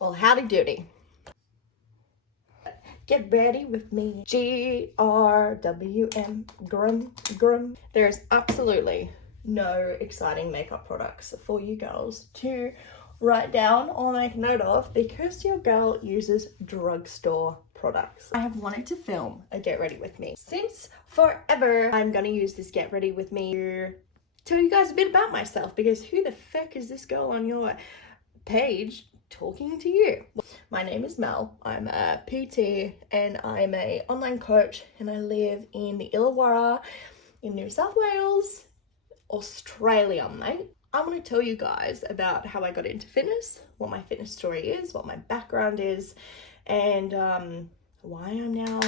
Well, howdy doody. Get ready with me. GRWM. Grum. There's absolutely no exciting makeup products for you girls to write down or make note of because your girl uses drugstore products. I have wanted to film a Get Ready With Me since forever. I'm gonna use this Get Ready With Me to tell you guys a bit about myself, because who the fuck is this girl on your page talking to you? My name is Mel. I'm a PT and I'm a online coach, and I live in the Illawarra in New South Wales, Australia, mate. I want to tell you guys about how I got into fitness, what my fitness story is, what my background is, and why I'm now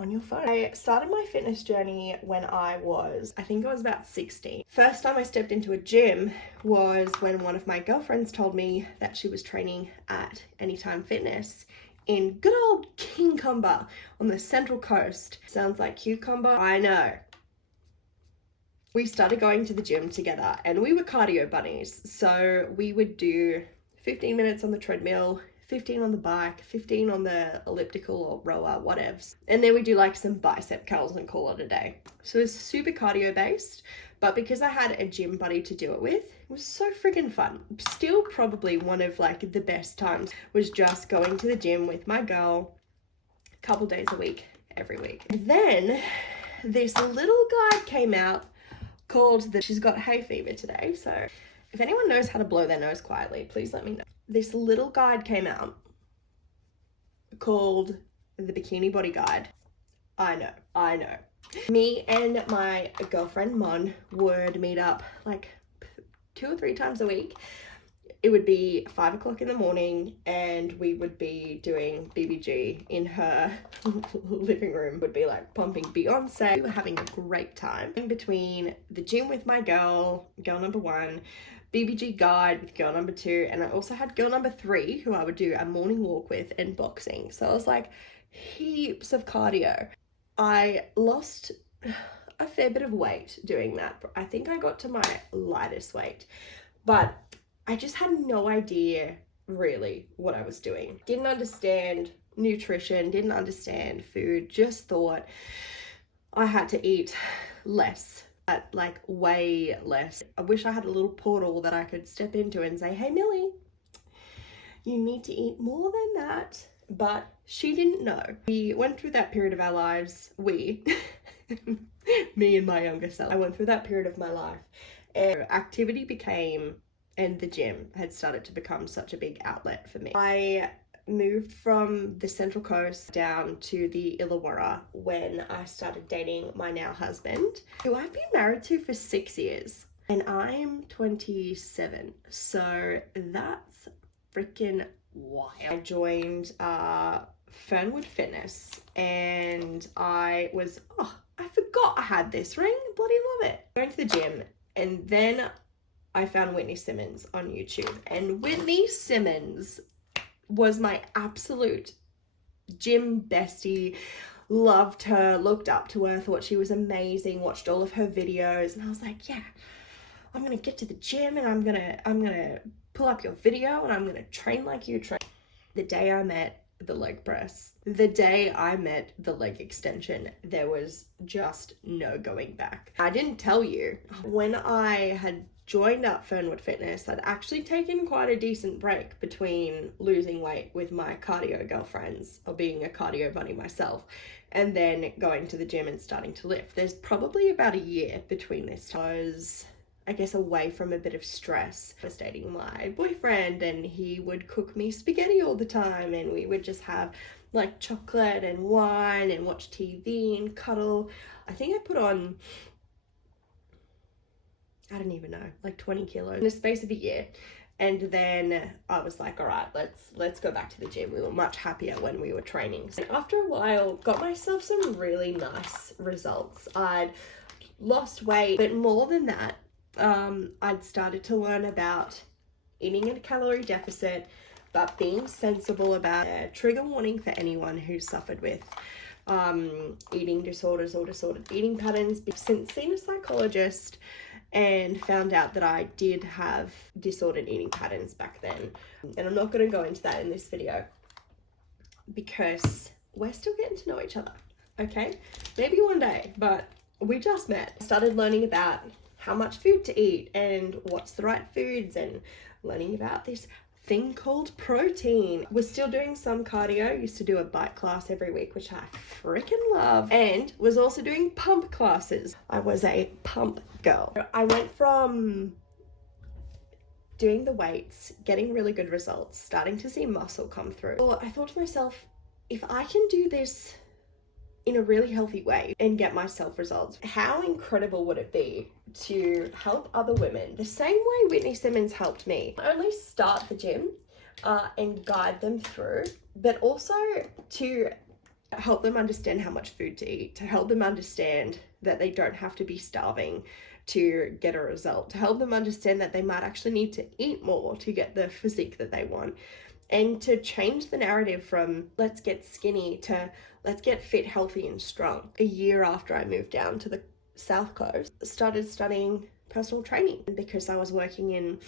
on your phone. I started my fitness journey when I was about 16. First time I stepped into a gym was when one of my girlfriends told me that she was training at Anytime Fitness in good old Kingcumber on the Central Coast. Sounds like cucumber, I know. We started going to the gym together and we were cardio bunnies. So we would do 15 minutes on the treadmill, 15 on the bike, 15 on the elliptical or rower, whatevs. And then we do like some bicep curls and call it a day. So it's super cardio based, but because I had a gym buddy to do it with, it was so freaking fun. Still probably one of like the best times was just going to the gym with my girl a couple days a week, every week. And then this little guy came out called she's got hay fever today. So if anyone knows how to blow their nose quietly, please let me know. This little guide came out called the Bikini Body Guide. I know. Me and my girlfriend Mon would meet up like 2 or 3 times a week. It would be 5 o'clock in the morning and we would be doing BBG in her living room. Would be like pumping Beyonce. We were having a great time. In between the gym with my girl number 1, BBG guide with girl number 2, and I also had girl number 3 who I would do a morning walk with, and boxing. So I was like heaps of cardio. I lost a fair bit of weight doing that. I think I got to my lightest weight, but I just had no idea really what I was doing. Didn't understand nutrition, didn't understand food, just thought I had to eat less, like way less. I wish I had a little portal that I could step into and say, hey Millie, you need to eat more than that. But she didn't know. We went through that period of our lives, me and my younger self. I went through that period of my life, and activity became, and the gym had started to become such a big outlet for me. I moved from the Central Coast down to the Illawarra when I started dating my now husband, who I've been married to for 6 years, and I'm 27, so that's freaking wild. I joined Fernwood Fitness and I forgot I had this ring. Bloody love it. Going to the gym, and then I found Whitney Simmons on YouTube, and Whitney Simmons was my absolute gym bestie. Loved her, looked up to her, thought she was amazing, watched all of her videos, and I was like, yeah, I'm gonna get to the gym and I'm gonna pull up your video and I'm gonna train like you train. The day I met the leg press, the day I met the leg extension, there was just no going back. I didn't tell you, when I had joined up Fernwood Fitness, I'd actually taken quite a decent break between losing weight with my cardio girlfriends, or being a cardio bunny myself, and then going to the gym and starting to lift. There's probably about a year between this time. I was, I guess, away from a bit of stress. I was dating my boyfriend and he would cook me spaghetti all the time, and we would just have like chocolate and wine and watch TV and cuddle. I think I put on, I don't even know, like 20 kilos in the space of a year. And then I was like, all right, let's go back to the gym. We were much happier when we were training. So after a while, got myself some really nice results. I'd lost weight, but more than that, I'd started to learn about eating in a calorie deficit, but being sensible about it. Trigger warning for anyone who suffered with eating disorders or disordered eating patterns. Since seeing a psychologist and found out that I did have disordered eating patterns back then. And I'm not going to go into that in this video because we're still getting to know each other, okay? Maybe one day, but we just met. I started learning about how much food to eat and what's the right foods, and learning about this thing called protein. Was still doing some cardio, used to do a bike class every week, which I freaking love, and was also doing pump classes. I was a pump girl. I went from doing the weights, getting really good results, starting to see muscle come through. Well, I thought to myself, if I can do this in a really healthy way and get myself results, how incredible would it be to help other women the same way Whitney Simmons helped me? Not only start the gym and guide them through, but also to help them understand how much food to eat, to help them understand that they don't have to be starving to get a result, to help them understand that they might actually need to eat more to get the physique that they want, and to change the narrative from let's get skinny to let's get fit, healthy, and strong. A year after I moved down to the South Coast, started studying personal training because I was working in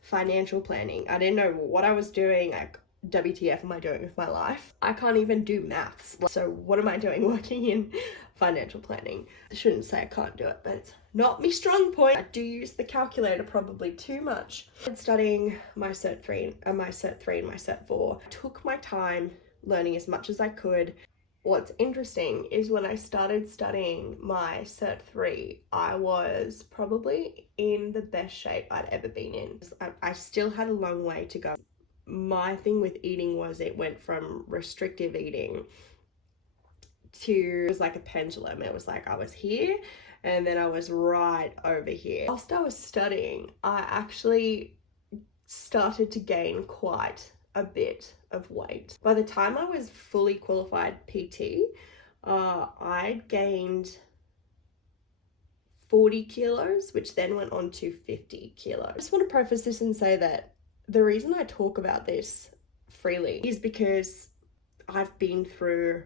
financial planning. I didn't know what I was doing. Like, WTF am I doing with my life? I can't even do maths. So what am I doing working in financial planning? I shouldn't say I can't do it, but it's not my strong point. I do use the calculator probably too much. I'm studying my Cert 3 and my Cert 3 and my Cert 4. I took my time learning as much as I could. What's interesting is when I started studying my Cert 3, I was probably in the best shape I'd ever been in. I still had a long way to go. My thing with eating was it went from restrictive eating to, it was like a pendulum. It was like I was here and then I was right over here. Whilst I was studying, I actually started to gain quite a bit of weight. By the time I was fully qualified PT, I gained 40 kilos, which then went on to 50 kilos. I just want to preface this and say that the reason I talk about this freely is because I've been through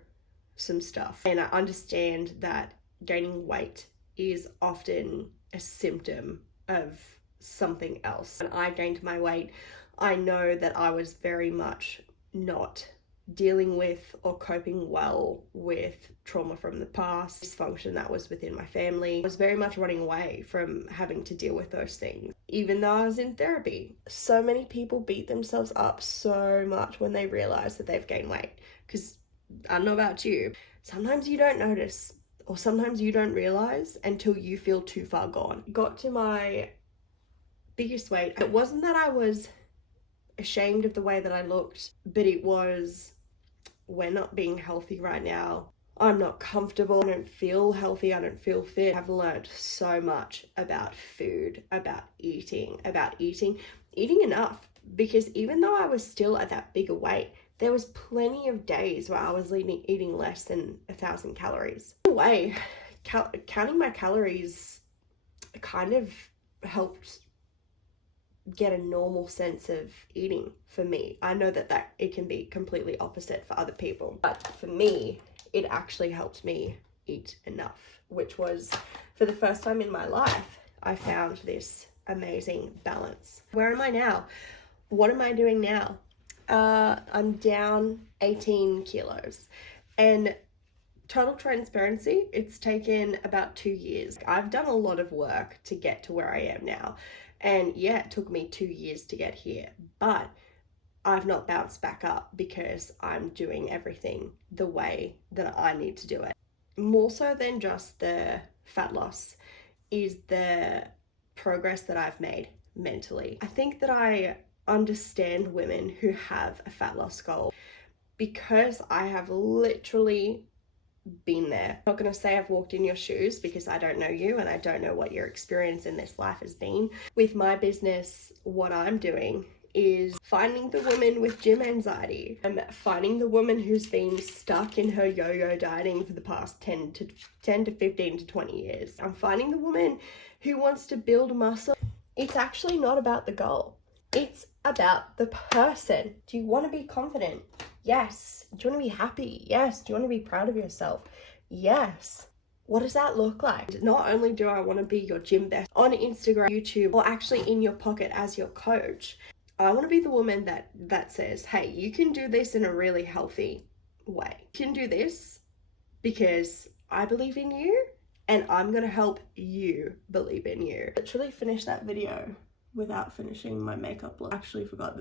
some stuff and I understand that gaining weight is often a symptom of something else. When I gained my weight, I know that I was very much not dealing with or coping well with trauma from the past, dysfunction that was within my family. I was very much running away from having to deal with those things, even though I was in therapy. So many people beat themselves up so much when they realize that they've gained weight, because I don't know about you, sometimes you don't notice or sometimes you don't realize until you feel too far gone. Got to my biggest weight. It wasn't that I was ashamed of the way that I looked, but it was, we're not being healthy right now. I'm not comfortable. I don't feel healthy. I don't feel fit. I've learned so much about food, about eating enough, because even though I was still at that bigger weight, there was plenty of days where I was eating less than 1,000 calories. In a way, counting my calories kind of helped get a normal sense of eating for me. I know that it can be completely opposite for other people, but for me, it actually helped me eat enough, which was, for the first time in my life, I found this amazing balance. Where am I now? What am I doing now? I'm down 18 kilos, and total transparency, it's taken about 2 years. I've done a lot of work to get to where I am now. And yeah, it took me 2 years to get here, but I've not bounced back up because I'm doing everything the way that I need to do it. More so than just the fat loss is the progress that I've made mentally. I think that I understand women who have a fat loss goal because I have literally been there. I'm not going to say I've walked in your shoes because I don't know you and I don't know what your experience in this life has been. With my business, what I'm doing is finding the woman with gym anxiety. I'm finding the woman who's been stuck in her yo-yo dieting for the past 10 to 15 to 20 years. I'm finding the woman who wants to build muscle. It's actually not about the goal. It's about the person. Do you want to be confident? Yes. Do you want to be happy? Yes. Do you want to be proud of yourself? Yes. What does that look like? Not only do I want to be your gym best on Instagram, YouTube, or actually in your pocket as your coach, I want to be the woman that says, hey, you can do this in a really healthy way. You can do this because I believe in you and I'm going to help you believe in you. I literally finished that video without finishing my makeup look. I actually forgot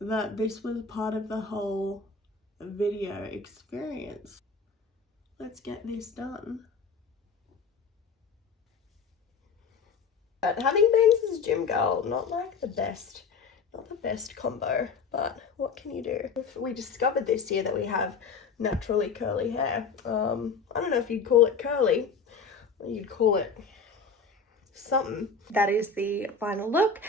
that this was part of the whole video experience. Let's get this done. But having bangs as a gym girl, not like the best combo, but what can you do? We discovered this year that we have naturally curly hair. I don't know if you'd call it curly, or you'd call it something. That is the final look.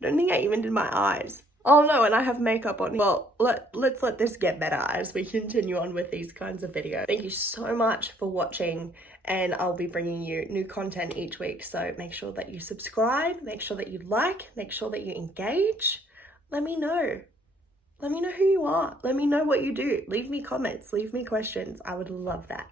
I don't think I even did my eyes. Oh no, and I have makeup on. Well, let's let this get better as we continue on with these kinds of videos. Thank you so much for watching, and I'll be bringing you new content each week. So make sure that you subscribe, make sure that you like, make sure that you engage. Let me know. Let me know who you are. Let me know what you do. Leave me comments, leave me questions. I would love that.